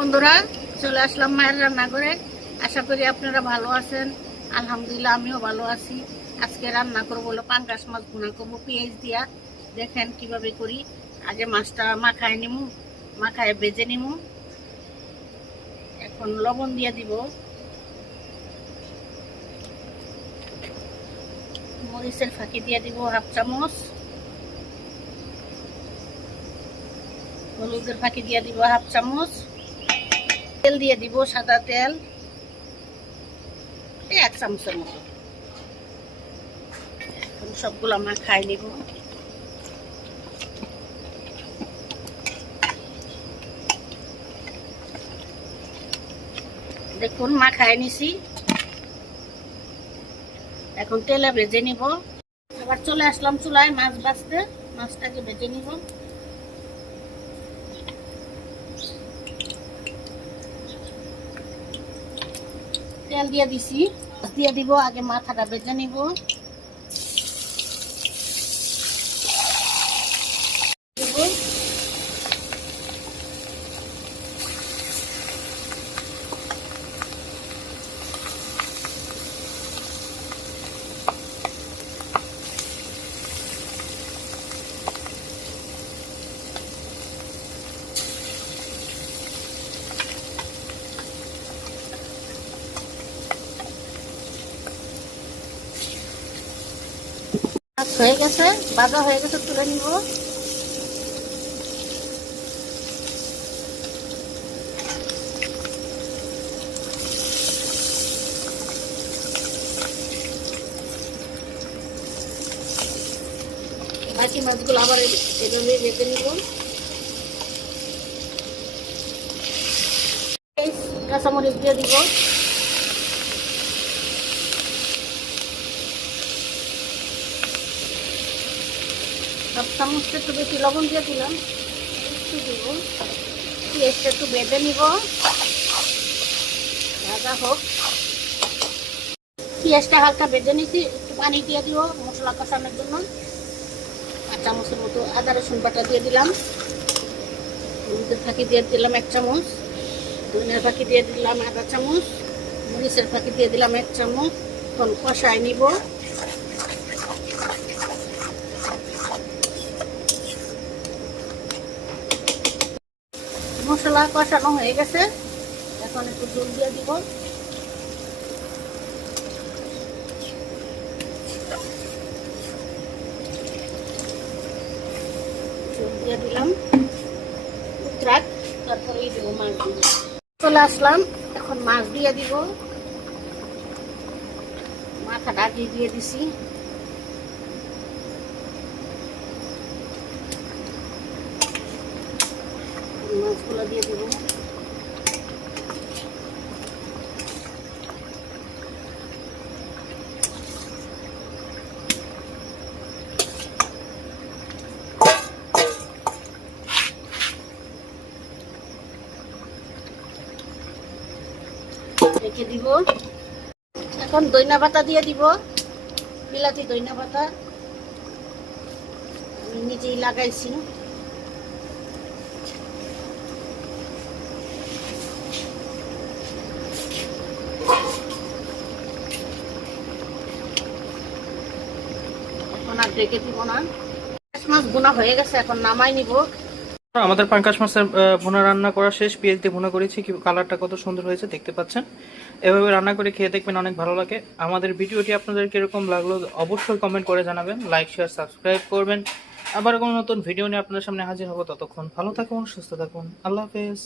বন্ধুরা, চলে আসলাম মায়ের রান্নাঘরে। আশা করি আপনারা ভালো আছেন। আলহামদুলিল্লাহ, আমিও ভালো আছি। আজকে রান্না করবো হলো পাঙ্গাস মাছ ভুনা করবো পেঁয়াজ দিয়া। দেখেন কিভাবে করি। আগে মাছটা মাখায় নিমু, মাখায় ভেজে নিমু। এখন লবণ দিয়ে দিব, মরিচের ফাঁকি দিয়ে দিব হাফ চামচ, হলুদের ফাঁকি দিয়ে দিব হাফ চামচ, তেল দিয়ে দিব সাদা তেল 1 চামচের মতো। সবগুলো মাখায় নিব। দেখুন মাখায় নিছি। এখন তেলে ভেজে নিব। আবার চলে আসলাম চুলায় মাছ ভাজতে। মাছটাকে ভেজে নিব। তেল দিয়ে দিছি, দিয়ে দিব। আগে মাথাটা ভেজে নিব। হয়ে গেছে, ভাজা হয়ে গেছে, তুলে নিব। বাকি মাছগুলো আবার এভাবে ভেজে নিব। কাঁচামরিচ দিয়ে দিব। হাফ চামচটা একটু বেশি লবণ দিয়ে দিলাম, একটু দিব। পেঁয়াজটা একটু বেঁধে নিব, ভাজা হোক। পেঁয়াজটা হালকা বেঁধে নিছি, একটু পানি দিয়ে দিব মশলা কষানোর জন্য। 5 চামচের মতো আদা রসুন বাটা দিয়ে দিলাম। হলুদের ফাঁকি দিয়ে দিলাম 1 চামচ, ধনিয়ার ফাঁকি দিয়ে দিলাম আধা চামচ, মরিচের ফাঁকি দিয়ে দিলাম 1 চামচ। এখন কষায় নিব। মশলা কষানো হয়ে গেছে, এখন একটু জল দিয়ে দিব। জল দিয়ে দিলাম, তারপরে দিব মাছ দিব। চলে আসলাম, এখন মাছ দিয়ে দিব। মাথাটা আগে দিয়ে দিছি। মাছগুলো দিয়ে দিব। রেখে দিব। এখন ধনিয়া পাতা দিয়ে দিব, বিলাতি ধনিয়া পাতা আমি নিজেই লাগাইছি। এখন আর ঢেকে দিব না। মাছ ভুনা হয়ে গেছে, এখন নামাই নিব। আমাদের পাঙ্গাস মাছের ভুনা রান্না করা শেষ। পেঁয়াজ দিয়ে ভুনা করেছি, কি কালারটা কত সুন্দর হয়েছে দেখতে পাচ্ছেন। এভাবে রান্না করে খেয়ে দেখবেন, অনেক ভালো লাগে। আমাদের ভিডিওটি আপনাদের কিরকম লাগলো অবশ্যই কমেন্ট করে জানাবেন। লাইক শেয়ার সাবস্ক্রাইব করবেন। আবার কোনো নতুন ভিডিও নিয়ে আপনাদের সামনে হাজির হবো। ততক্ষণ ভালো থাকুন, সুস্থ থাকুন। আল্লাহ হাফেজ।